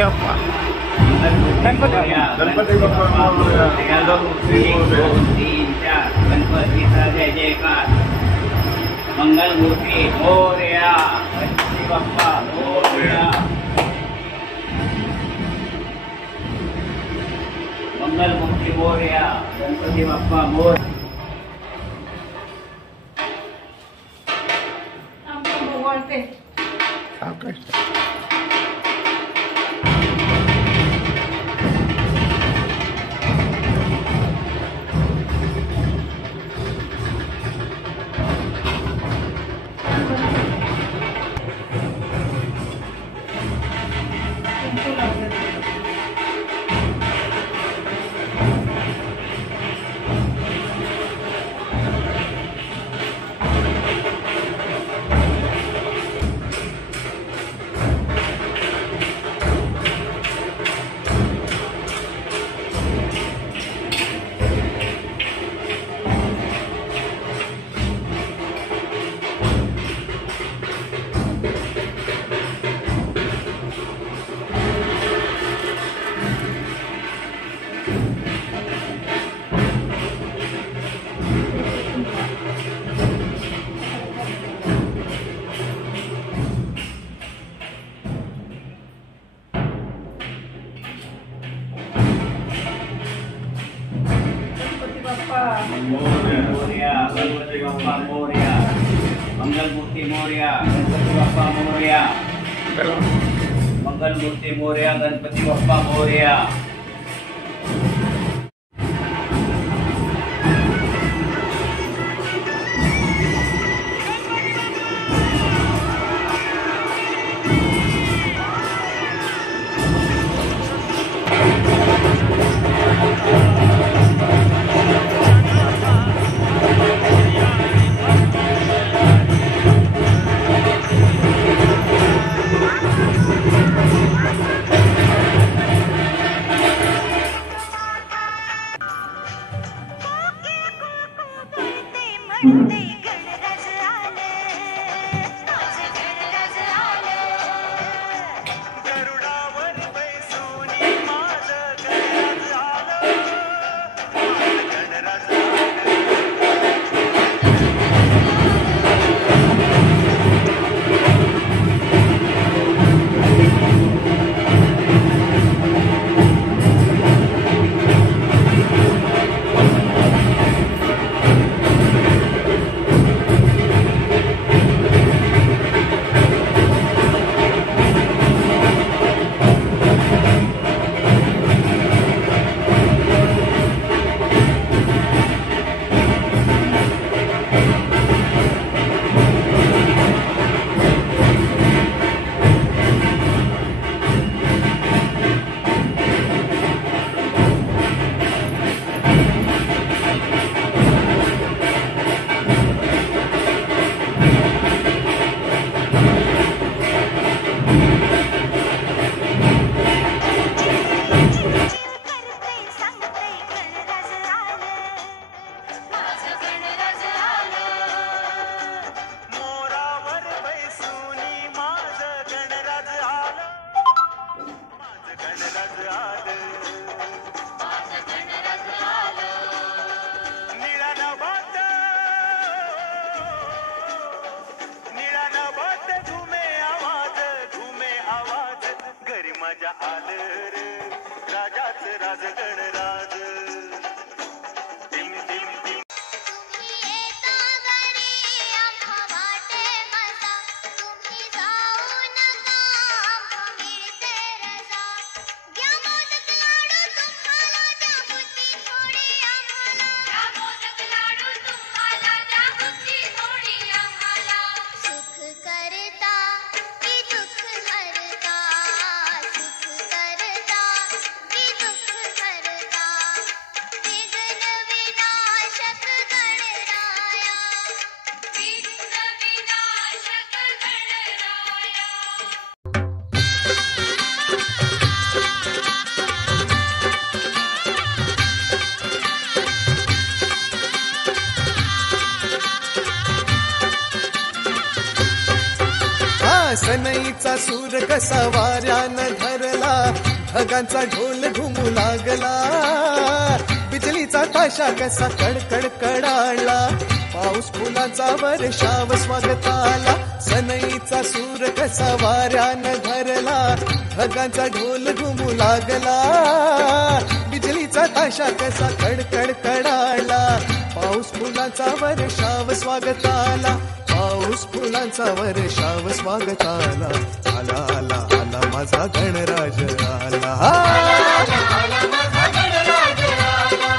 गणपती बाप्पा गणपती बाप्पा गणपतीचा जय जयकार मंगलमूर्ती मोरया गणपती बाप्पा मोरया मंगलमूर्ती मोरया गणपती बाप्पा मोर मोरया गणपती बाप्पा मोरया मंगलमूर्ती मोरया गणपती बाप्पा मोरया मंगलमूर्ती मोरया गणपती बाप्पा मोरया माझ्या आलं रे राजाच राज गणराज टिम टिम टिम सुख करता सनईचा सूर कसा वाऱ्यानं धरला, ढगांचा ढोल घुमू लागला, बिजलीचा ताशा कसा कडकड कडाळला, पाऊस फुलाचा वर्षाव स्वागताला. सनईचा सूर कसा वाऱ्यानं धरला, ढगांचा ढोल घुमू लागला, बिजलीचा ताशा कसा कडकड कडाळला, पाऊस फुलाचा वर्षाव स्वागताला, पाऊस फुलांचा वर्षाव स्वागताला. आला आला आला माझा गणराज आला, आला माझा गणराज आला.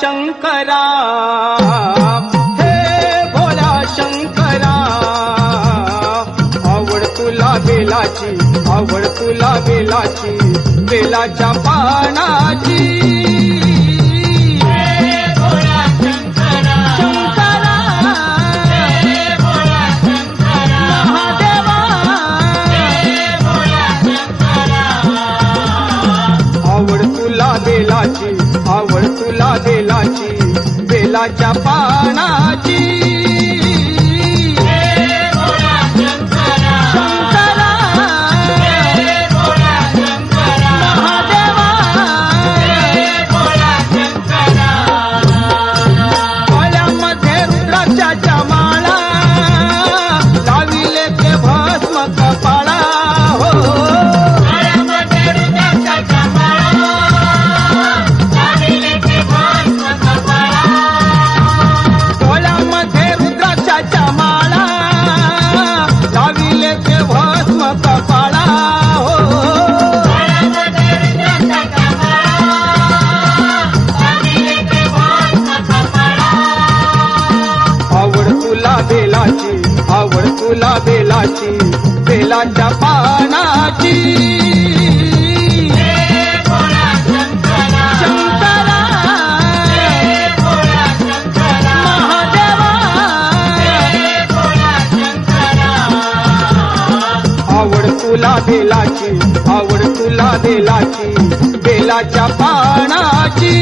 शंकरा हे भोला शंकरा, आवड तुला बेलाची, आवड तुला बेलाची, बेलाच्या पानाची. आवड तुला बेलाची, बेलाच्या पानाची. महादेवा बेलाच्या पानाची शंकरा महादेवा आवड तुला बेलाची आवड तुला बेलाची बेलाच्या पानाची